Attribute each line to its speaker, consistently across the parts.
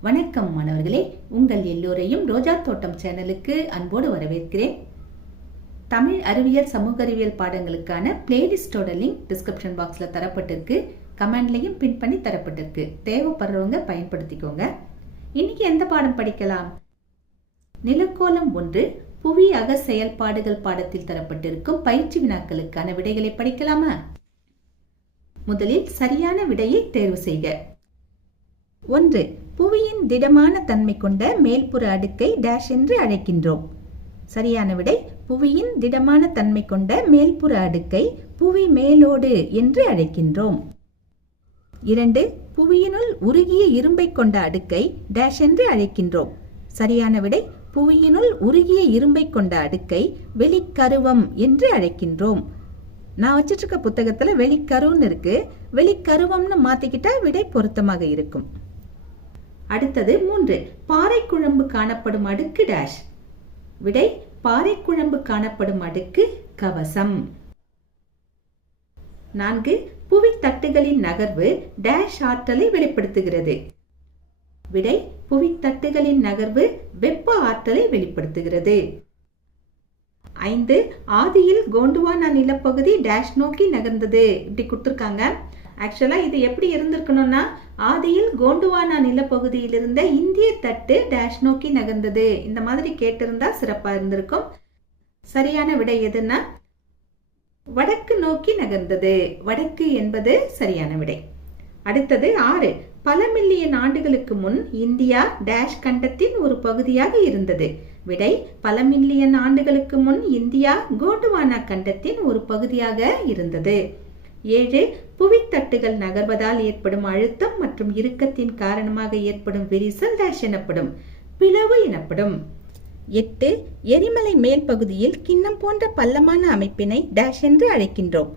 Speaker 1: வணக்கம் மாணவர்களே. உங்கள் எல்லோரையும் ரோஜா தோட்டம் சேனலுக்கு அன்போடு வரவேற்கிறேன். தமிழ் அறிவியல் சமூக அறிவியல் பாடங்களுக்கான பிளேலிஸ்டோட லிங்க் டிஸ்கிரிப்ஷன் பாக்ஸில் தரப்பட்டிருக்கு. கமெண்ட்லையும் பின் பண்ணி தரப்பட்டிருக்கு. தேவைப்படுறவங்க பயன்படுத்திக்கோங்க. இன்னைக்கு எந்த பாடம் படிக்கலாம்? நிலக்கோலம் ஒன்று புவி அக செயல்பாடுகள் பாடத்தில் தரப்பட்டிருக்கும் பயிற்சி வினாக்களுக்கான விடைகளை படிக்கலாமா? முதலில் சரியான விடையை தேர்வு செய்க. ஒன்று புவியின் திடமான தன்மை கொண்ட மேல்புற அடுக்கை டேஷ் என்று அழைக்கின்றோம். சரியான விடை புவியின் திடமான தன்மை கொண்ட மேல்புற அடுக்கை புவி மேலோடு என்று அழைக்கின்றோம். இரண்டு புவியினுள் உருகிய இரும்பை கொண்ட அடுக்கை டேஷ் என்று அழைக்கின்றோம். சரியான விடை புவியினுள் உருகிய இரும்பை கொண்ட அடுக்கை வெளிக்கருவம் என்று அழைக்கின்றோம். நான் வச்சிட்டு இருக்க புத்தகத்துல வெளிக்கருன்னு இருக்கு. வெளிக்கருவம்னு மாத்திக்கிட்டா விடை பொருத்தமாக இருக்கும். அடுத்தது மூன்று. பாறை குழம்பு காணப்படும் அடுக்கு டேஷ் விடை பாறை குழம்பு காணப்படும் அடுக்கு கவசம். நான்கு. புவி தட்டுகளின் நகர்வு டேஷ் ஆற்றலை வெளிப்படுத்துகிறது. விடை புவி தட்டுகளின் நகர்வு வெப்ப ஆற்றலை வெளிப்படுத்துகிறது. ஐந்து. ஆதியில் கோண்டுவானா நிலப்பகுதி டேஷ் நோக்கி நகர்ந்தது. இப்படி கொடுத்துருக்காங்க. ஆக்சுவலாக இது எப்படி இருந்திருக்கணும்னா ஆதியில் கோண்டுவானா நிலப்பகுதியில் இருந்த இந்திய தட்டு டேஷ் நோக்கி நகர்ந்தது. இந்த மாதிரி கேட்டிருந்தா சிறப்பாக இருந்திருக்கும். சரியான விடை எதுன்னா வடக்கு நோக்கி நகர்ந்தது. வடக்கு என்பது சரியான விடை. அடுத்தது ஆறு. பல மில்லியன் ஆண்டுகளுக்கு முன் இந்தியா டேஷ் கண்டத்தின் ஒரு பகுதியாக இருந்தது. விடை பல மில்லியன் ஆண்டுகளுக்கு முன் இந்தியா கோண்டுவானா கண்டத்தின் ஒரு பகுதியாக இருந்தது. ஏழு புவித்தட்டுகள் நகர்வதால் ஏற்படும் அழுத்தம் மற்றும் இறுக்கத்தின் காரணமாக ஏற்படும் விரிசல் டேஷ் எனப்படும் பிளவு எனப்படும். எட்டு எரிமலை மேல் பகுதியில் கிண்ணம் போன்ற பள்ளமான அமைப்பினை டேஷ் என்று அழைக்கின்றோம்.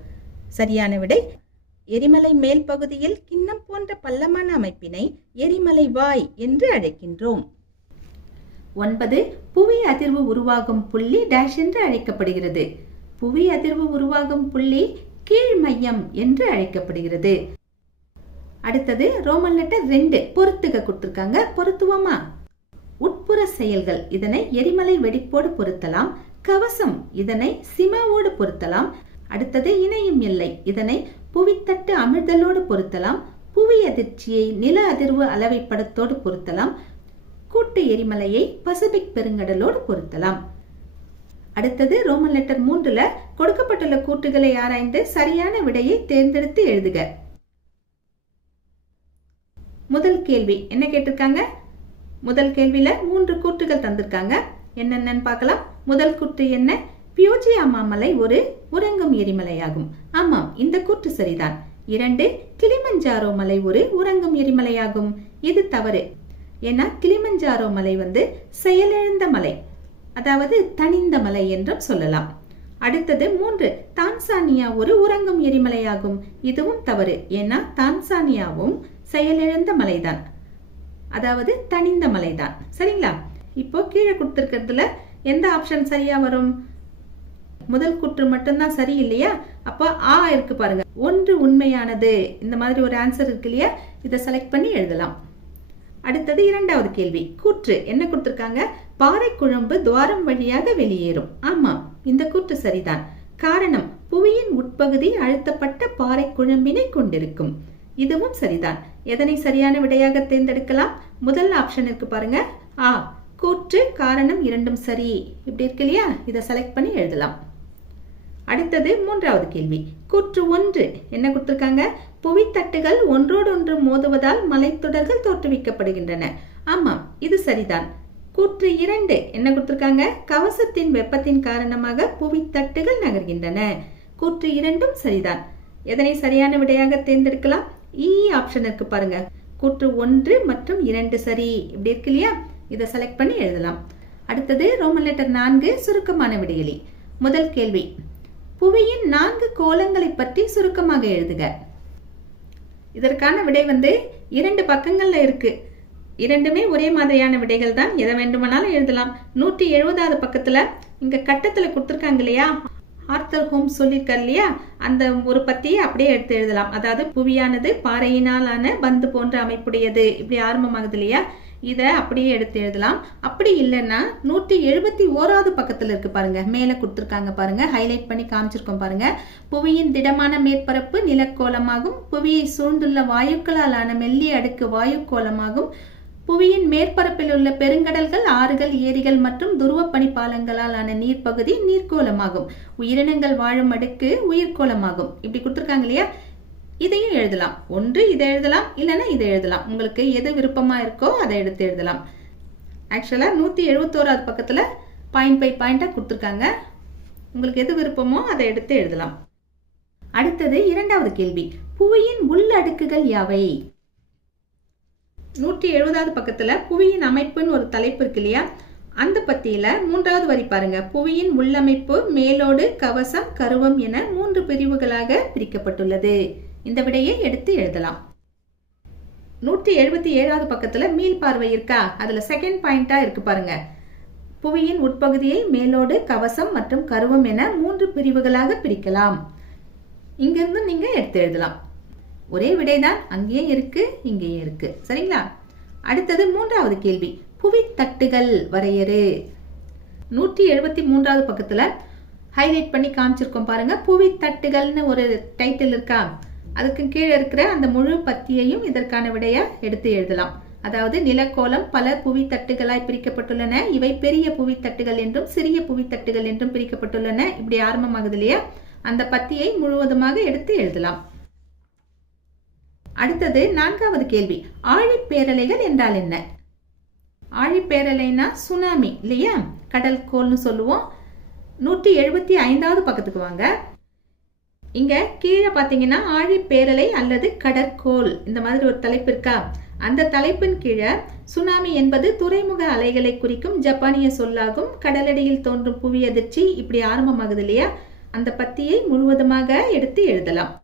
Speaker 1: சரியான விடை எரிமலை மேல் பகுதியில் கிண்ணம் போன்ற பள்ளமான அமைப்பினை எரிமலை வாய் என்று அழைக்கின்றோம். ஒன்பது புவி அதிர்வு உருவாகும் புள்ளி டேஷ் என்று அழைக்கப்படுகிறது. புவி அதிர்வு உருவாகும் புள்ளி கீழ் மையம் என்று அழைக்கப்படுகிறது. அடுத்தது ரோமன் லெட்டர் ரெண்டு பொருத்துக கொடுத்துருக்காங்க. பொருத்துவோமா? உட்புற செயல்கள் இதனை எரிமலை வெடிப்போடு பொருத்தலாம். கவசம் இதனை சிமாவோடு பொருத்தலாம். அடுத்தது இணையும் எல்லை இதனை புவித்தட்டு அமிழ்தலோடு பொருத்தலாம். புவி அதிர்ச்சியை நில அதிர்வு அளவை படத்தோடு பொருத்தலாம். கூட்டு எரிமலையை பசிபிக் பெருங்கடலோடு பொருத்தலாம். அடுத்தது ரோமன் லெட்டர் மூன்றுல கொடுக்கப்பட்டுள்ள கூற்றுகளை ஆராய்ந்து சரியான விடையை தேர்ந்தெடுத்து எழுதுக. முதல் கேள்வி. என்ன கேட்டிருக்காங்க? முதல் கேள்வியில மூன்று கூற்றுகள் தந்திருக்காங்க. என்னென்னு பார்க்கலாம். முதல் கூற்று என்ன? பியோஜி மலை ஒரு உறங்கும் எரிமலையாகும். ஆமாம் இந்த கூற்று சரிதான். இரண்டு கிளிமஞ்சாரோ மலை ஒரு உறங்கும் எரிமலையாகும். இது தவறு. ஏன்னா கிளிமஞ்சாரோ மலை வந்து செயலிழந்த மலை. அதாவது தனிந்த மலை என்றும் சொல்லலாம். அடுத்தது மூன்று தான்சானியா ஒரு உறங்கும் எரிமலையாகும். இதுவும் தவறு. ஏன்னா தான்சானியாவும் செயலிழந்த மலைதான். அதாவது தனிந்த மலைதான். சரிங்களா? இப்போ கீழே கொடுத்துருக்கிறதுல எந்த ஆப்ஷன் சரியா வரும்? முதல் கூற்று மட்டும்தான் சரி இல்லையா? அப்போ ஆ இருக்கு பாருங்க. ஒன்று உண்மையானது. இந்த மாதிரி ஒரு ஆன்சர் இருக்கு இல்லையா? இதை செலக்ட் பண்ணி எழுதலாம். அடுத்தது இரண்டாவது கேள்வி. கூற்று. என்ன கொடுத்துருக்காங்க? பாறை குழம்பு துவாரம் வழியாக வெளியேறும். ஆமாம் இந்த கூற்று சரிதான். காரணம் புவியின் உட்பகுதி அழுத்தப்பட்ட பாறை குழம்பினை கொண்டிருக்கும். இதுவும் சரிதான். எதனை சரியான விடையாக தேர்ந்தெடுக்கலாம்? முதல் ஆப்ஷன் இருக்கு பாருங்க. ஆ கூற்று காரணம் இரண்டும் சரி. இப்படி இருக்கு இல்லையா? இதை செலக்ட் பண்ணி எழுதலாம். அடுத்தது மூன்றாவது கேள்வி. கூற்று ஒன்று. என்ன கொடுத்திருக்காங்க? புவித்தட்டுகள் ஒன்றோடொன்று மோதுவதால் மலைத்தொடர்கள் தோற்றுவிக்கப்படுகின்றன. ஆமாம் இது சரிதான். கூற்று இரண்டு. என்ன கொடுத்துருக்காங்க? கவசத்தின் வெப்பத்தின் காரணமாக புவித்தட்டுகள் நகர்கின்றன. கூற்று இரண்டும் சரிதான். எதனை சரியான விடையாக தேர்ந்தெடுக்கலாம்? E இ ஆப்ஷன் இருக்கு பாருங்க. கூற்று ஒன்று மற்றும் இரண்டு சரி. இப்படி இருக்கு இல்லையா? இதை செலக்ட் பண்ணி எழுதலாம். அடுத்தது ரோமன் லெட்டர் நான்கு சுருக்கமான விடையலி. முதல் கேள்வி. புவியின் நான்கு கோலங்களை பற்றி சுருக்கமாக எழுதுக. இதற்கான விடை வந்து இரண்டு பக்கங்கள்ல இருக்கு. இரண்டுமே ஒரே மாதிரியான விடைகள் தான் எதை வேண்டுமானாலும் எழுதலாம். நூற்றி எழுபதாவது பக்கத்துல இங்க கட்டத்துல கொடுத்துருக்காங்க இல்லையா? ஆர்த்தர் ஹோம் சொல்லியிருக்கார் இல்லையா? அந்த ஒரு பத்தியை அப்படியே எடுத்து எழுதலாம். அதாவது புவியானது பாறையினாலான பந்து போன்ற அமைப்புடையது. இப்படி ஆரம்பமாகுது இல்லையா? இதை அப்படியே எடுத்து எழுதலாம். அப்படி இல்லைன்னா நூற்றி எழுபத்தி ஓராவது பக்கத்தில் இருக்கு பாருங்க. மேலே கொடுத்துருக்காங்க பாருங்க. ஹைலைட் பண்ணி காமிச்சிருக்கோம் பாருங்க. புவியின் திடமான மேற்பரப்பு நிலக்கோலமாகும் புவியை சூழ்ந்துள்ள வாயுக்களால் ஆன மெல்லிய அடுக்கு வாயுக்கோலமாகும் புவியின் மேற்பரப்பில் உள்ள பெருங்கடல்கள் ஆறுகள் ஏரிகள் மற்றும் துருவ பனிப்பாலங்களால் ஆன நீர்ப்பகுதி நீர்க்கோளமாகும். உயிரினங்கள் வாழும் அடுக்கு உயிர்கோளமாகும் இப்படி கொடுத்துருக்காங்க இல்லையா? இதையும் எழுதலாம். ஒன்று இதை எழுதலாம். இல்லைன்னா இதை எழுதலாம். உங்களுக்கு எது விருப்பமா இருக்கோ அதை எடுத்து எழுதலாம். ஆக்சுவலாக நூற்றி எழுபத்தோராது பக்கத்தில் பாயிண்ட் பை பாயிண்டாக கொடுத்துருக்காங்க. உங்களுக்கு எது விருப்பமோ அதை எடுத்து எழுதலாம். அடுத்தது இரண்டாவது கேள்வி. புவியின் உள்ளடுக்குகள் யாவை? நூற்றி எழுபதாவது பக்கத்தில் புவியின் அமைப்புன்னு ஒரு தலைப்பு இருக்கு இல்லையா? அந்த பத்தியில மூன்றாவது வரி பாருங்க. புவியின் உள்ளமைப்பு மேலோடு கவசம் கருவம் என மூன்று பிரிவுகளாக பிரிக்கப்பட்டுள்ளது. இந்த விடையை எடுத்து எழுதலாம். நூற்றி எழுபத்தி ஏழாவது பக்கத்துல மீள் பார்வை இருக்கா? அதுல செகண்ட் பாயிண்டா இருக்கு பாருங்க. புவியின் உட்பகுதியை மேலோடு கவசம் மற்றும் கருவம் என மூன்று பிரிவுகளாக பிரிக்கலாம். இங்கிருந்து நீங்க எடுத்து எழுதலாம். ஒரே விடைதான் அங்கேயும் இருக்கு இங்கேயும் இருக்கு. சரிங்களா? அடுத்தது மூன்றாவது கேள்வி. புவித்தட்டுகள் வரையறு. நூற்றி எழுபத்தி மூன்றாவது பக்கத்துல ஹைலைட் பண்ணி காமிச்சிருக்கோம் பாருங்க. புவித்தட்டுகள்னு ஒரு டைட்டில் இருக்கா? அதுக்கு கீழே இருக்கிற அந்த முழு பத்தியையும் இதற்கான விடையா எடுத்து எழுதலாம். அதாவது நிலக்கோலம் பல புவி தட்டுகளாய் பிரிக்கப்பட்டுள்ளன. இவை பெரிய புவி தட்டுகள் என்றும் சிறிய புவி தட்டுகள் என்றும் பிரிக்கப்பட்டுள்ளன. இப்படி ஆரம்பமாகுது இல்லையா? அந்த பத்தியை முழுவதுமாக எடுத்து எழுதலாம். அடுத்தது நான்காவது கேள்வி. ஆழிப்பேரலைகள் என்றால் என்ன? ஆழிப்பேரலைனா சுனாமி இல்லையா? கடல் கோல்னு சொல்லுவோம். நூற்றி எழுபத்தி ஐந்தாவது பக்கத்துக்கு வாங்க. இங்க கீழே பார்த்தீங்கன்னா ஆழிப்பேரலை அல்லது கடற்கோள். இந்த மாதிரி ஒரு தலைப்பு இருக்கா? அந்த தலைப்பின் கீழே சுனாமி என்பது துறைமுக அலைகளை குறிக்கும் ஜப்பானிய சொல்லாகும். கடலடியில் தோன்றும் புவி அதிர்ச்சி இப்படி ஆரம்பமாகுது இல்லையா? அந்த பத்தியை முழுவதுமாக எடுத்து எழுதலாம்.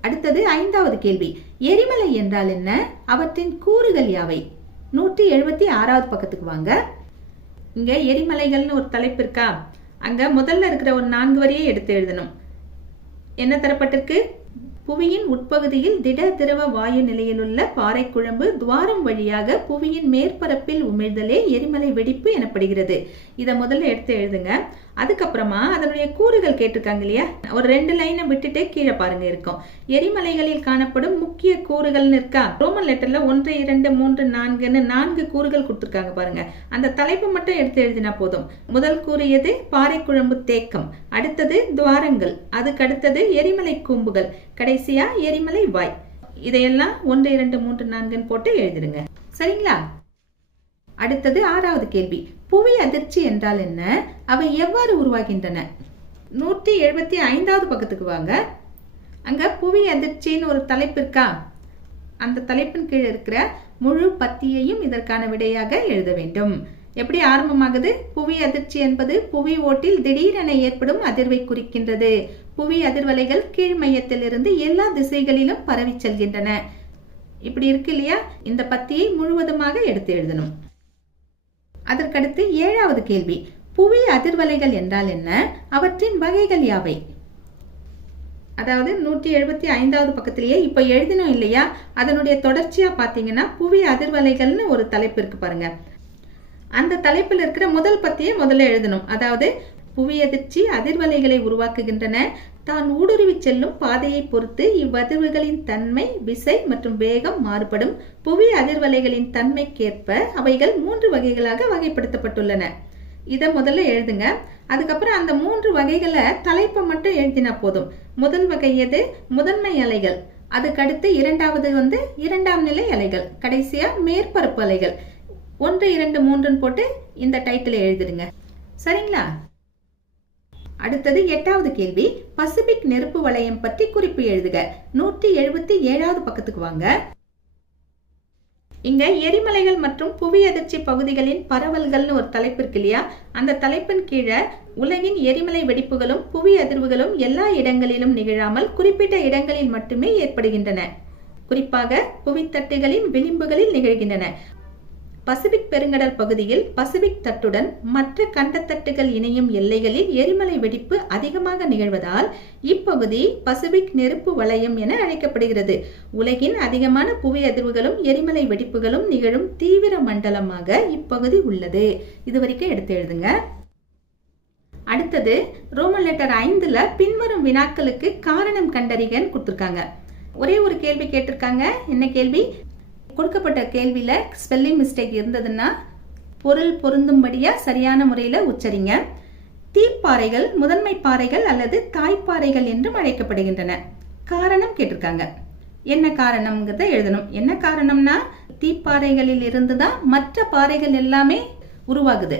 Speaker 1: அடுத்தது ஐந்தாவது கேள்வி. எரிமலை என்றால் என்ன? அவற்றின் கூறுகள் யாவை? நூற்றி எழுபத்தி ஆறாவது பக்கத்துக்கு வாங்க. இங்க எரிமலைகள்னு ஒரு தலைப்பு இருக்கா? அங்க முதல்ல இருக்கிற ஒரு நான்கு வரியை எடுத்து எழுதணும். என்ன தரப்பட்டிருக்கு? புவியின் உட்பகுதியில் திட திரவ வாயு நிலையிலுள்ள பாறை குழம்பு துவாரம் வழியாக புவியின் மேற்பரப்பில் உமிழ்தலே எரிமலை வெடிப்பு எனப்படுகிறது. இதை முதல்ல எடுத்து எழுதுங்க. அதுக்கப்புறமா அதனுடைய கூறுகள் கேட்டிருக்காங்க இல்லையா? ஒரு ரெண்டு லைனை விட்டுட்டே கீழே பாருங்க இருக்கும். எரிமலைகளில் காணப்படும் முக்கிய கூறுகள்னு இருக்கா? ரோமன் லெட்டர்ல ஒன்று இரண்டு மூன்று நான்குன்னு நான்கு கூறுகள் கொடுத்துருக்காங்க பாருங்க. அந்த தலைப்பு மட்டும் எடுத்து எழுதினா போதும். முதல் கூறியது பாறை குழம்பு தேக்கம். அடுத்தது துவாரங்கள். அதுக்கு அடுத்தது எரிமலை கூம்புகள். கடைசியா எரிமலை வாய். இதையெல்லாம் ஒன்று இரண்டு மூன்று நான்குன்னு போட்டு எழுதிடுங்க. சரிங்களா? அடுத்தது ஆறாவது கேள்வி. புவி அதிர்ச்சி என்றால் என்ன? அவை எவ்வாறு உருவாகின்றன? நூற்றி எழுபத்தி ஐந்தாவது பக்கத்துக்கு வாங்க. அங்கே புவி அதிர்ச்சின்னு ஒரு தலைப்பு இருக்கா? அந்த தலைப்பின் கீழ் இருக்கிற முழு பத்தியையும் இதற்கான விடையாக எழுத வேண்டும். எப்படி ஆரம்பமாகுது? புவி அதிர்ச்சி என்பது புவி ஓட்டில் திடீரென ஏற்படும் அதிர்வை குறிக்கின்றது. புவி அதிர்வலைகள் கீழ் மையத்திலிருந்து எல்லா திசைகளிலும் பரவி செல்கின்றன. இப்படி இருக்கு இல்லையா? இந்த பத்தியை முழுவதுமாக எடுத்து எழுதணும். அதற்கடுத்து ஏழாவது கேள்வி புவி அதிர்வலைகள் என்றால் என்ன? அவற்றின் வகைகள் யாவை? அதாவது நூற்றி எழுபத்தி ஐந்தாவது பக்கத்திலேயே இப்போ எழுதினோம் இல்லையா? அதனுடைய தொடர்ச்சியா பார்த்தீங்கன்னா புவி அதிர்வலைகள்னு ஒரு தலைப்பு இருக்கு பாருங்க. அந்த தலைப்பில் இருக்கிற முதல் பத்தியை முதல்ல எழுதணும். அதாவது புவி அதிர்ச்சி அதிர்வலைகளை உருவாக்குகின்றன. தான் ஊடுருவி செல்லும் பாதையை பொறுத்து இவ்வதிர்வுகளின் தன்மை விசை மற்றும் வேகம் மாறுபடும். புவி அதிர்வலைகளின் தன்மைக்கேற்ப அவைகள் மூன்று வகைகளாக வகைப்படுத்தப்பட்டுள்ளன. இதை முதல்ல எழுதுங்க. அதுக்கப்புறம் அந்த மூன்று வகைகளை தலைப்பை மட்டும் எழுதினா போதும். முதல் வகை எது? முதன்மை அலைகள். அதுக்கடுத்து இரண்டாவது வந்து இரண்டாம் நிலை அலைகள். கடைசியா மேற்பரப்பு அலைகள். ஒன்று இரண்டு மூன்றுன்னு போட்டு இந்த டைட்டில் எழுதிடுங்க. சரிங்களா? அடுத்தது எட்டாவது கேள்வி பசிபிக் நெருப்பு வளையம் பற்றி குறிப்பு எழுதுக. நூற்றி எழுபத்தி ஏழாவது பக்கத்துக்கு வாங்க. இங்க எரிமலைகள் மற்றும் புவி அதிர்ச்சி பகுதிகளின் பரவல்கள்னு ஒரு தலைப்பு இருக்கு இல்லையா? அந்த தலைப்பின் கீழே உலகின் எரிமலை வெடிப்புகளும் புவி அதிர்வுகளும் எல்லா இடங்களிலும் நிகழாமல் குறிப்பிட்ட இடங்களில் மட்டுமே ஏற்படுகின்றன. குறிப்பாக புவித்தட்டுகளின் விளிம்புகளில் நிகழ்கின்றன. பசிபிக் பெருங்கடல் பகுதியில் பசிபிக் தட்டுடன் மற்ற கண்டத்தட்டுகள் இணையும் எல்லைகளில் எரிமலை வெடிப்பு அதிகமாக நிகழ்வதால் இப்பகுதி பசிபிக் நெருப்பு வலயம் என அழைக்கப்படுகிறது. உலகின் அதிகமான புவி அதிர்வுகளும் எரிமலை வெடிப்புகளும் நிகழும் தீவிர மண்டலமாக இப்பகுதி உள்ளது. இது வரைக்கும் எடுத்து எழுதுங்க. அடுத்தது ரோமன் லெட்டர் ஐந்துல பின்வரும் வினாக்களுக்கு காரணம் கண்டறிகன்னு கொடுத்துருக்காங்க. ஒரே ஒரு கேள்வி கேட்டிருக்காங்க. என்ன கேள்வி? கொடுக்கப்பட்ட கேள்வியில் ஸ்பெல்லிங் மிஸ்டேக் இருந்ததுன்னா பொருள் பொருந்தும்படியாக சரியான முறையில் உச்சரிங்க. தீப்பாறைகள் முதன்மை பாறைகள் அல்லது தாய்ப்பாறைகள் என்றும் அழைக்கப்படுகின்றன. காரணம் கேட்டிருக்காங்க. என்ன காரணம்ங்கிறத எழுதணும். என்ன காரணம்னா தீப்பாறைகளில் இருந்து தான் மற்ற பாறைகள் எல்லாமே உருவாகுது.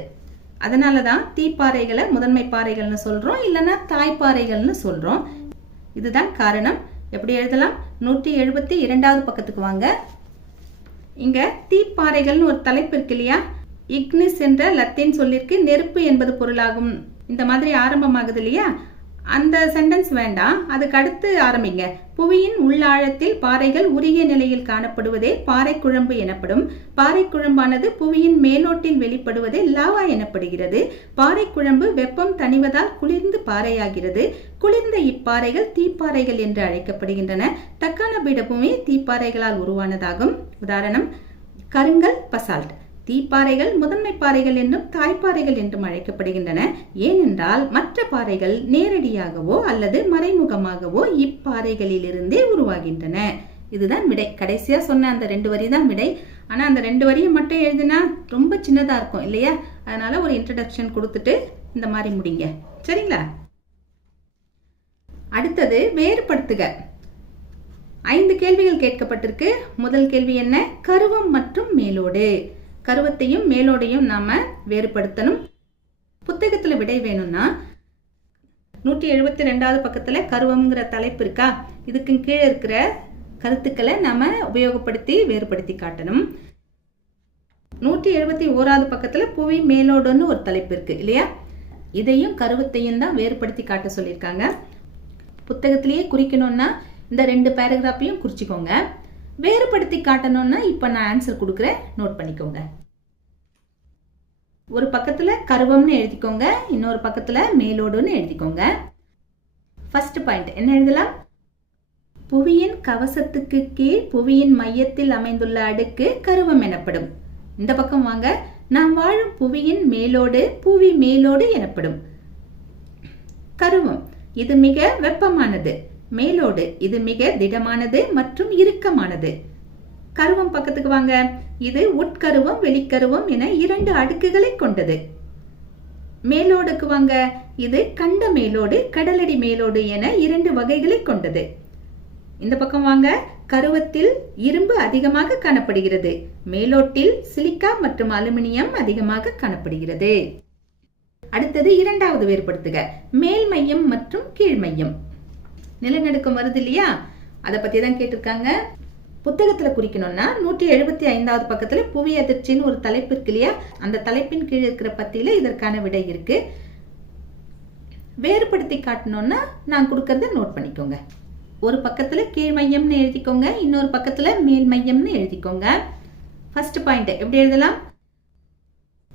Speaker 1: அதனால தான் தீப்பாறைகளை முதன்மை பாறைகள்னு சொல்கிறோம் இல்லைன்னா தாய்ப்பாறைகள்னு சொல்கிறோம் இதுதான் காரணம். எப்படி எழுதலாம்? நூற்றி எழுபத்தி இரண்டாவது பக்கத்துக்கு வாங்க. இங்க தீப்பாறைகள்னு ஒரு தலைப்பு இருக்கு இல்லையா? இக்னிஸ் என்ற லத்தீன் சொல்லிற்கு நெருப்பு என்பது பொருளாகும். இந்த மாதிரி ஆரம்பமாகுது இல்லையா? அந்த சென்டென்ஸ் வேண்டாம் அதுக்கு அடுத்து ஆரம்பிங்க. புவியின் உள்ளாழத்தில் பாறைகள் உருகிய நிலையில் காணப்படுவதே பாறை குழம்பு எனப்படும். பாறை குழம்பானது புவியின் மேலோட்டில் வெளிப்படுவதே லாவா எனப்படுகிறது. பாறை குழம்பு வெப்பம் தணிவதால் குளிர்ந்து பாறையாகிறது. குளிர்ந்த இப்பாறைகள் தீப்பாறைகள் என்று அழைக்கப்படுகின்றன. தக்கான பீடபூமி தீப்பாறைகளால் உருவானதாகும். உதாரணம் கருங்கல் பசால்ட் தீப்பாறைகள் முதன்மை பாறைகள் என்றும் தாய்ப்பாறைகள் என்றும் அழைக்கப்படுகின்றன. ஏனென்றால் மற்ற பாறைகள் நேரடியாகவோ அல்லது மறைமுகமாகவோ இப்பாறைகளிலிருந்தே உருவாகின்றன. இதுதான் விடை. கடைசியா சொன்ன அந்த ரெண்டு வரி தான் விடை. ஆனா அந்த ரெண்டு வரியை மட்டும் எழுதினா ரொம்ப சின்னதா இருக்கும் இல்லையா? அதனால ஒரு இன்ட்ரடக்ஷன் கொடுத்துட்டு இந்த மாதிரி முடிங்க. சரிங்களா? அடுத்தது வேறுபடுத்துக. ஐந்து கேள்விகள் கேட்கப்பட்டிருக்கு. முதல் கேள்வி என்ன? கருவம் மற்றும் மேலோடு. கருவத்தையும் மேலோடையும் நாம வேறுபடுத்தணும். புத்தகத்துல விடை வேணும்னா நூற்றி எழுபத்தி ரெண்டாவது பக்கத்துல கருவம்ங்கிற தலைப்பு இருக்கா? இதுக்கு கீழே இருக்கிற கருத்துக்களை நாம உபயோகப்படுத்தி வேறுபடுத்தி காட்டணும். நூற்றி எழுபத்தி ஓராவது பக்கத்துல புவி மேலோடுன்னு ஒரு தலைப்பு இருக்கு இல்லையா? இதையும் கருவத்தையும் தான் வேறுபடுத்தி காட்ட சொல்லியிருக்காங்க. புத்தகத்திலேயே குறிக்கணும்னா இந்த ரெண்டு பேராகிராஃபையும் குறிச்சிக்கோங்க. வேறுபடுத்தி காட்டணும்னா இப்போ நான் ஆன்சர் கொடுக்குறேன். நோட் பண்ணிக்கோங்க. ஒரு பக்கத்தில் கருவம்னு எழுதிக்கோங்க. இன்னொரு பக்கத்தில் மேலோடுன்னு எழுதிக்கோங்க. ஃபர்ஸ்ட் பாயிண்ட் என்ன எழுதலாம்? புவியின் கவசத்துக்கு கீழ் புவியின் மையத்தில் அமைந்துள்ள அடுக்கு கருவம் எனப்படும். இந்த பக்கம் வாங்க. நாம் வாழும் புவியின் மேலோடு புவி மேலோடு எனப்படும். கருவம் இது மிக வெப்பமானது. மேலோடு. இது மிக திடமானது மற்றும் இறுக்கமானது. கருவம் பக்கத்துக்கு வாங்க. இது உட்கருவம் வெளிக்கருவம் என இரண்டு அடுக்குகளை கொண்டது. மேலோடுக்கு வாங்க. இது கண்ட மேலோடு கடலடி மேலோடு என இரண்டு வகைகளை கொண்டது. இந்த பக்கம் வாங்க. கருவத்தில் இரும்பு அதிகமாக காணப்படுகிறது. மேலோட்டில் சிலிக்கா மற்றும் அலுமினியம் அதிகமாக காணப்படுகிறது. அடுத்தது இரண்டாவது வேறுபடுத்துக. மேல் மையம் மற்றும் கீழ் மையம். நிலநடுக்கம் வருது இல்லையா? அதை பத்தி தான் கேட்டிருக்காங்க. புத்தகத்துல குறிக்கணும்னா நூற்றி எழுபத்தி ஐந்தாவது பக்கத்துல புவி அதிர்ச்சின்னு ஒரு தலைப்பு இருக்கு இல்லையா? அந்த தலைப்பின் கீழ் இருக்கிற பத்தியில இதற்கான விடை இருக்கு. வேறுபடுத்தி காட்டணும்னா நான் கொடுக்கறத நோட் பண்ணிக்கோங்க. ஒரு பக்கத்துல கீழ் மையம்னு எழுதிக்கோங்க இன்னொரு பக்கத்துல மேல் மையம்னு எழுதிக்கோங்க. ஃபர்ஸ்ட் பாயிண்ட் எப்படி எழுதலாம்?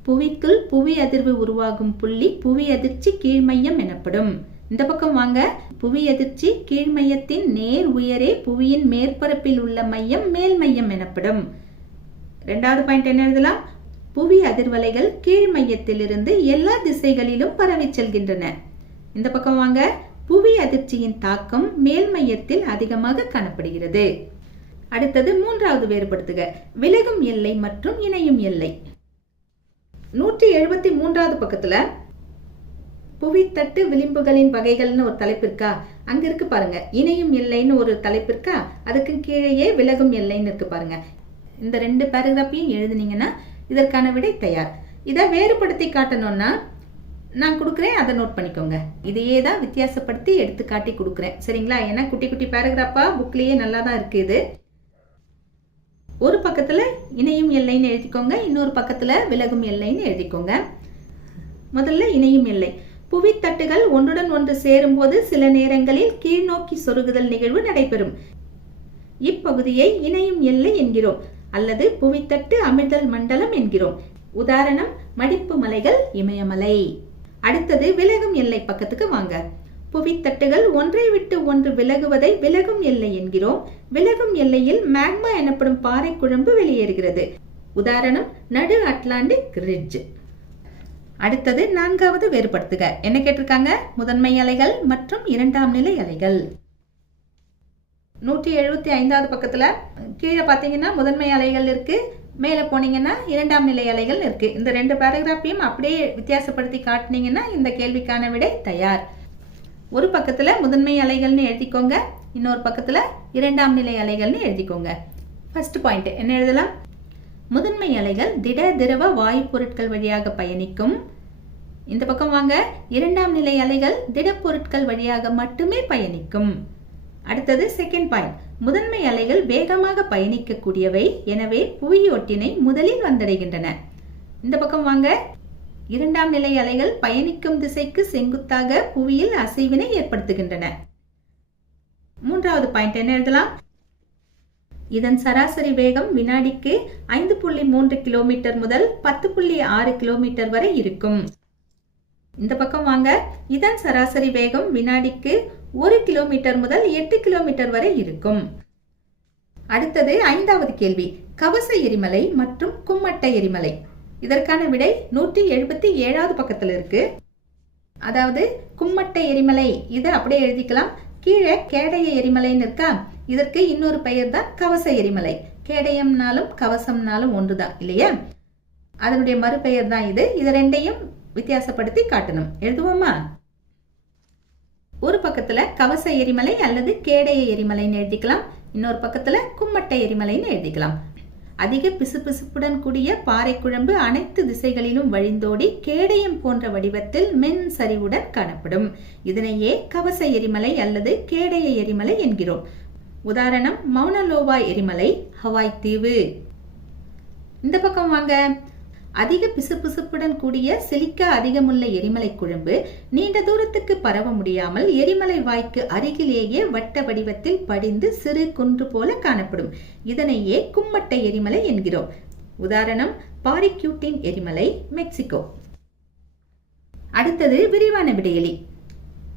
Speaker 1: புவிக்குள் புவி அதிர்வு உருவாகும் புள்ளி புவி அதிர்ச்சி கீழ்மையம் எனப்படும். இந்த பக்கம் வாங்க. புவி அதிர்ச்சி கீழ்மையத்தின் நேர் உயரே புவியின் மேற்பரப்பில் உள்ள மையம் மேல் மையம் எனப்படும். ரெண்டாவது பாயிண்ட் என்ன எழுதலாம்? புவி அதிர்வலைகள் கீழ் மையத்திலிருந்து எல்லா திசைகளிலும் பரவி செல்கின்றன. இந்த பக்கம் வாங்க. புவி அதிர்ச்சியின் தாக்கம் மேல் மையத்தில் அதிகமாக காணப்படுகிறது. அடுத்தது மூன்றாவது வேறுபடுத்துக. விலகும் எல்லை மற்றும் இணையும் எல்லை. நூற்றி எழுபத்தி மூன்றாவது பக்கத்துல புவித்தட்டு விளிம்புகளின் வகைகள்னு ஒரு தலைப்பு இருக்கா? அங்க இருக்கு பாருங்க. இணையும் எல்லைன்னு ஒரு தலைப்பு இருக்கா? அதுக்கு கீழேயே விலகும் எல்லைன்னு இருக்கு பாருங்க. இந்த ரெண்டு பேராகிராஃபையும் எழுதுனீங்கன்னா இதற்கான விடை தயார். இதை வேறுபடுத்தி காட்டணும்னா நான் கொடுக்குறேன் அதை நோட் பண்ணிக்கோங்க. இதையே தான் வித்தியாசப்படுத்தி எடுத்து காட்டி கொடுக்குறேன். சரிங்களா? ஏன்னா குட்டி குட்டி பேராகிராஃபா புக்லேயே நல்லா தான் இருக்கு இது. ஒரு பக்கத்துல இணையும் எல்லைன்னு எழுதிக்கோங்க இன்னொரு பக்கத்துல விலகும் எல்லைன்னு எழுதிக்கோங்க. முதல்ல இணையும் எல்லை. புவித்தட்டுகள் ஒன்றுடன் ஒன்று சேரும்போது சில நேரங்களில் கீழ்நோக்கி சொருகுதல் நிகழ்வு நடைபெறும். இப்பகுதியை இணையும் எல்லை என்கிறோம் அல்லது புவித்தட்டு அமிழ்தல் மண்டலம் என்கிறோம். உதாரணம் மடிப்பு மலைகள் இமயமலை. அடுத்தது விலகும் எல்லை பக்கத்துக்கு வாங்க. புவித்தட்டுகள் ஒன்றை விட்டு ஒன்று விலகுவதை விலகும் எல்லை என்கிறோம். விலகும் எல்லையில் மேக்மா எனப்படும் பாறை குழம்பு வெளியேறுகிறது. உதாரணம் நடு அட்லாண்டிக் ரிட்ஜ். அடுத்தது நான்காவது வேறுபடுத்துக. என்ன கேட்டிருக்காங்க? முதன்மை அலைகள் மற்றும் இரண்டாம் நிலை அலைகள். நூற்றி எழுபத்தி ஐந்தாவது பக்கத்துல கீழே பார்த்தீங்கன்னா முதன்மை அலைகள் இருக்கு. மேலே போனீங்கன்னா இரண்டாம் நிலை அலைகள் இருக்கு. இந்த ரெண்டு பேராகிராஃபையும் அப்படியே வித்தியாசப்படுத்தி காட்டினீங்கன்னா இந்த கேள்விக்கான விடை தயார். ஒரு பக்கத்துல முதன்மை அலைகள்னு எழுதிக்கோங்க. இன்னொரு பக்கத்துல இரண்டாம் நிலை அலைகள்னு எழுதிக்கோங்க. ஃபர்ஸ்ட் பாயிண்ட் என்ன எழுதலாம்? முதன்மை அலைகள் திட திரவ வாயு பொருட்கள் வழியாக பயணிக்கும். இந்த பக்கம் வாங்க. இரண்டாம் நிலை அலைகள் திடப்பொருட்கள் வழியாக மட்டுமே பயணிக்கும். அடுத்தது செகண்ட் பாயிண்ட் முதன்மை அலைகள் வேகமாக பயணிக்கக்கூடியவை. எனவே புவியொட்டினை முதலில் வந்தடைகின்றன. இந்த பக்கம் வாங்க. இரண்டாம் நிலை அலைகள் பயணிக்கும் திசைக்கு செங்குத்தாக புவியில் அசைவினை ஏற்படுத்துகின்றன. மூன்றாவது பாயிண்ட் என்ன எழுதலாம்? இதன் சராசரி வேகம் வினாடிக்கு ஐந்து புள்ளி மூன்று கிலோமீட்டர் முதல் பத்து புள்ளி ஆறு கிலோமீட்டர் வரை இருக்கும். இந்த பக்கம் வாங்க. இதன் சராசரி வேகம் வினாடிக்கு ஒரு கிலோமீட்டர் முதல் எட்டு கிலோமீட்டர் வரை இருக்கும். அடுத்தது ஐந்தாவது கேள்வி. கவச எரிமலை மற்றும் கும்மட்ட எரிமலை. இதற்கான விடை நூற்றி எழுபத்தி ஏழாவது பக்கத்தில் இருக்கு. அதாவது கும்மட்ட எரிமலை. இதை அப்படியே எழுதிக்கலாம். கீழே கேடய எரிமலைன்னு இருக்கா இதற்கு இன்னொரு பெயர் தான் கவச எரிமலை. கேடயம்னாலும் கவசம்னாலும் ஒன்றுதான் இல்லையா? அதனுடைய மறுபெயர் தான் இது. இது ரெண்டையும் வித்தியாசப்படுத்தி காட்டணும். எழுதுவோமா? ஒரு பக்கத்துல கவச எரிமலை அல்லது கேடய எரிமலைன்னு எழுதிக்கலாம். இன்னொரு பக்கத்துல கும்மட்ட எரிமலைன்னு எழுதிக்கலாம். அதிக பிசுபிசுப்புடன் கூடிய பாறை குழம்பு அனைத்து திசைகளிலும் வழிந்தோடி கேடயம் போன்ற வடிவத்தில் மென் சரிவுடன் காணப்படும். இதனையே கவச எரிமலை அல்லது கேடய எரிமலை என்கிறோம். உதாரணம் மௌனலோவா எரிமலை ஹவாய் தீவு. இந்த பக்கம் வாங்க. அதிக பிசுபிசுப்புடன் கூடிய சிலிக்கா அதிகமுள்ள எரிமலை குழம்பு நீண்ட தூரத்துக்கு பரவ முடியாமல் எரிமலை வாய்க்கு அருகிலேயே வட்ட வடிவத்தில் படிந்து சிறு குன்று போல காணப்படும். இதனையே கும்மட்ட எரிமலை என்கிறோம். உதாரணம் பாரிக்யூட்டின் எரிமலை மெக்சிகோ. அடுத்தது விரிவான விடையலி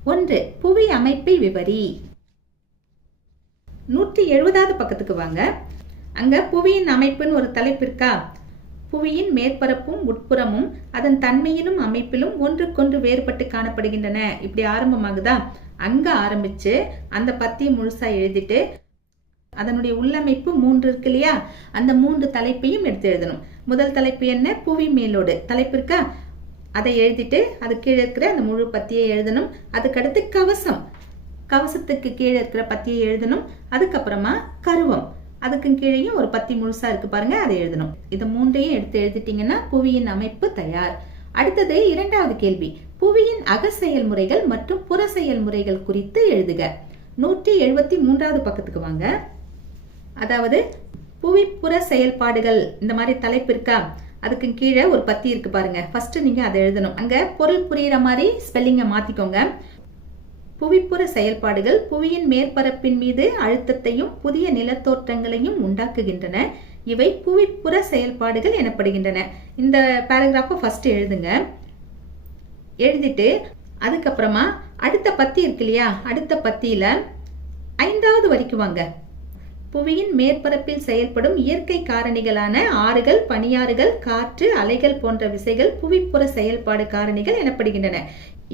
Speaker 1: ஒன்று புவி அமைப்பை விவரி நூற்றி எழுபதாவது பக்கத்துக்கு வாங்க. அங்க புவியின் அமைப்புன்னு ஒரு தலைப்பு இருக்கா? புவியின் மேற்பரப்பும் உட்புறமும் அதன் தன்மையிலும் அமைப்பிலும் ஒன்றுக்கொன்று வேறுபட்டு காணப்படுகின்றன. இப்படி ஆரம்பமாகுதா? அங்க ஆரம்பிச்சு அந்த பத்தியை முழுசா எழுதிட்டு அதனுடைய உள்ளமைப்பு மூன்று இருக்கு இல்லையா? அந்த மூன்று தலைப்பையும் எடுத்து எழுதணும். முதல் தலைப்பு என்ன? புவி மேலோடு. தலைப்பு இருக்கா? அதை எழுதிட்டு அது கீழே இருக்கிற அந்த முழு பத்தியை எழுதணும். அதுக்கடுத்து கவசம். கவசத்துக்கு கீழே இருக்கிற பத்தியை எழுதணும். அதுக்கப்புறமா கருவம். அதுக்கும் கீழேயும் ஒரு பத்தி முழுசா இருக்கு பாருங்க அதை எழுதணும். இது மூன்றையும் எடுத்து எழுதிட்டீங்கன்னா புவியின் அமைப்பு தயார். அடுத்தது இரண்டாவது கேள்வி. புவியின் அக செயல்முறைகள் மற்றும் புற செயல்முறைகள் குறித்து எழுதுக. நூற்றி எழுபத்தி மூன்றாவது பக்கத்துக்கு வாங்க. அதாவது புவிப்புற செயல்பாடுகள் இந்த மாதிரி தலைப்பு இருக்கா? அதுக்கு கீழே ஒரு பத்தி இருக்கு பாருங்க. ஃபர்ஸ்ட் நீங்க அதை எழுதணும். அங்க பொருள் புரியுற மாதிரி ஸ்பெல்லிங்கை மாத்திக்கோங்க. புவிப்புற செயல்பாடுகள் புவியின் மேற்பரப்பின் மீது அழுத்தத்தையும் புதிய நிலத்தோற்றங்களையும் உண்டாக்குகின்றன. இவை புவிப்புற செயல்பாடுகள் எனப்படுகின்றன. இந்த பேராகிராஃபை ஃபர்ஸ்ட் எழுதுங்க. எழுதிட்டு அதுக்கப்புறமா அடுத்த பத்தி இருக்கு இல்லையா? அடுத்த பத்தியில ஐந்தாவது வரைக்கும் வாங்க. புவியின் மேற்பரப்பில் செயல்படும் இயற்கை காரணிகளான ஆறுகள் பனியாறுகள் காற்று அலைகள் போன்ற விசைகள் புவிப்புற செயல்பாடு காரணிகள் எனப்படுகின்றன.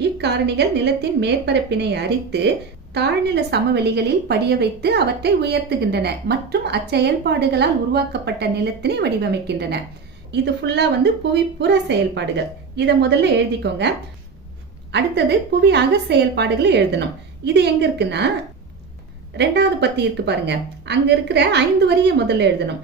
Speaker 1: இக்காரணிகள் நிலத்தின் மேற்பரப்பினை அரித்து தாழ்நில சமவெளிகளில் படிய வைத்து அவற்றை உயர்த்துகின்றன மற்றும் அச்செயல்பாடுகளால் உருவாக்கப்பட்ட நிலத்தினை வடிவமைக்கின்றன. இது ஃபுல்லா வந்து புவிப்புற செயல்பாடுகள். இதை முதல்ல எழுதிக்கோங்க. அடுத்தது புவி அக செயல்பாடுகளை எழுதணும். இது எங்க இருக்குன்னா ரெண்டாவது பத்தி இருக்கு பாருங்க. அங்க இருக்கிற ஐந்து வரியை முதல்ல எழுதணும்.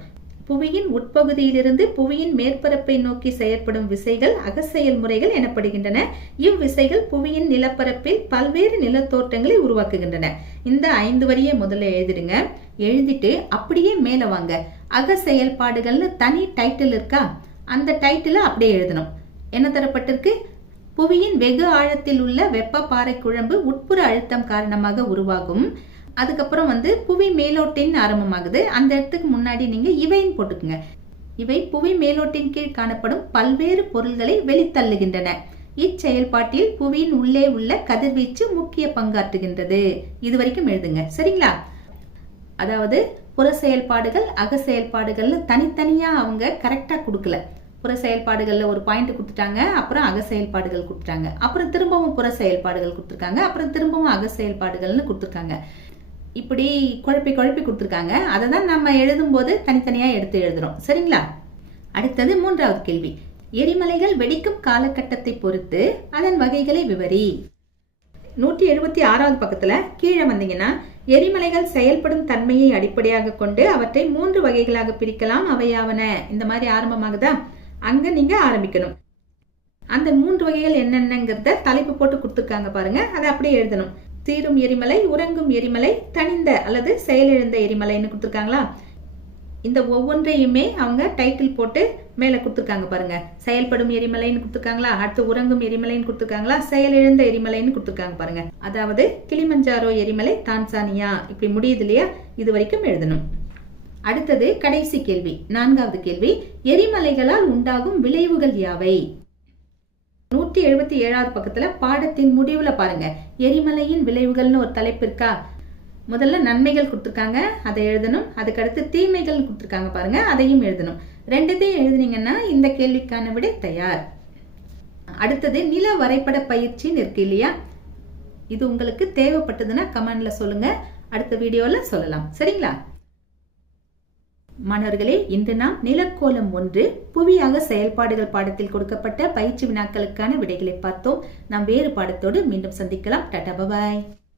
Speaker 1: புவியின் உட்பகுதியிலிருந்து புவியின் மேற்பரப்பை நோக்கி செயற்படும் விசைகள் அகச்செயல்முறைகள் எனப்படுகின்றன. இவ்விசைகள் புவியின் நிலப்பரப்பில் பல்வேறு நிலத்தோற்றங்களை உருவாக்குகின்றன. இந்த ஐந்து வரியை முதல்ல எழுதிடுங்க. எழுதிட்டு அப்படியே மேல வாங்க. அக செயல்பாடுகள்னு தனி டைட்டில் இருக்கா? அந்த டைட்டில அப்படியே எழுதணும். என்ன தரப்பட்டிருக்கு? புவியின் வெகு ஆழத்தில் உள்ள வெப்ப பாறை குழம்பு உட்புற அழுத்தம் காரணமாக உருவாகும். அதுக்கப்புறம் வந்து புவி மேலோட்டின் ஆரம்பமாகுது. அந்த இடத்துக்கு முன்னாடி நீங்க இவைன்னு போட்டுக்குங்க. இவை புவி மேலோட்டின் கீழ் காணப்படும் பல்வேறு பொருள்களை வெளித்தள்ளுகின்றன. இச்செயல்பாட்டில் புவியின் உள்ளே உள்ள கதிர்வீச்சு முக்கிய பங்காற்றுகின்றது. இது வரைக்கும் எழுதுங்க. சரிங்களா? அதாவது புற செயல்பாடுகள் அக செயல்பாடுகள்னு தனித்தனியா அவங்க கரெக்டா கொடுக்கல. புற செயல்பாடுகள்ல ஒரு பாயிண்ட் கொடுத்துட்டாங்க அப்புறம் அக செயல்பாடுகள் கொடுத்துட்டாங்க. அப்புறம் திரும்பவும் புற செயல்பாடுகள் கொடுத்துருக்காங்க அப்புறம் திரும்பவும் அக செயல்பாடுகள்னு கொடுத்துருக்காங்க. இப்படி குழப்பி குழப்பி கொடுத்துருக்காங்க. அதை தான் நம்ம எழுதும்போது தனித்தனியாக எடுத்து எழுதுகிறோம் சரிங்களா? அடுத்தது மூன்றாவது கேள்வி. எரிமலைகள் வெடிக்கும் காலகட்டத்தை பொறுத்து அதன் வகைகளை விவரி. நூற்றி எழுபத்தி ஆறாவது பக்கத்தில் கீழே வந்தீங்கன்னா எரிமலைகள் செயல்படும் தன்மையை அடிப்படையாக கொண்டு அவற்றை மூன்று வகைகளாக பிரிக்கலாம். அவையாவன. இந்த மாதிரி ஆரம்பமாகுதா? அங்க நீங்கள் ஆரம்பிக்கணும். அந்த மூன்று வகைகள் என்னென்னங்கிறத தலைப்பு போட்டு கொடுத்துருக்காங்க பாருங்க. அதை அப்படியே எழுதணும். தீரும் எரிமலை உறங்கும் எரிமலை தனிந்த அல்லது செயலிழந்த எரிமலைன்னு கொடுத்துருக்காங்களா? இந்த ஒவ்வொன்றையுமே அவங்க டைட்டில் போட்டு மேலே கொடுத்துருக்காங்க பாருங்க. செயல்படும் எரிமலைன்னு கொடுத்துருக்காங்களா? அடுத்து உறங்கும் எரிமலைன்னு கொடுத்துருக்காங்களா? செயலிழந்த எரிமலைன்னு கொடுத்துருக்காங்க பாருங்க. அதாவது கிளிமஞ்சாரோ எரிமலை தான்சானியா. இப்படி முடியுது இல்லையா? இது வரைக்கும் எழுதணும். அடுத்தது கடைசி கேள்வி நான்காவது கேள்வி. எரிமலைகளால் உண்டாகும் விளைவுகள் யாவை? நூற்றி எழுபத்தி ஏழாவது பக்கத்துல பாடத்தின் முடிவுல பாருங்க. எரிமலையின் விளைவுகள்னு ஒரு தலைப்பு இருக்கா? முதல்ல நன்மைகள் கொடுத்துருக்காங்க அதை எழுதணும். அதுக்கடுத்து தீமைகள் கொடுத்துருக்காங்க பாருங்க அதையும் எழுதணும். ரெண்டுத்தையும் எழுதுனீங்கன்னா இந்த கேள்விக்கான விடை தயார். அடுத்தது நில வரைபட பயிற்சின்னு இருக்கு இல்லையா? இது உங்களுக்கு தேவைப்பட்டதுன்னா கமெண்ட்ல சொல்லுங்க. அடுத்த வீடியோல சொல்லலாம். சரிங்களா? மாணவர்களே இன்று நாம் நிலக்கோலம் ஒன்று புவியாக செயல்பாடுகள் பாடத்தில் கொடுக்கப்பட்ட பயிற்சி வினாக்களுக்கான விடைகளை பார்த்தோம். நாம் வேறு பாடத்தோடு மீண்டும் சந்திக்கலாம். டாடா பபாய்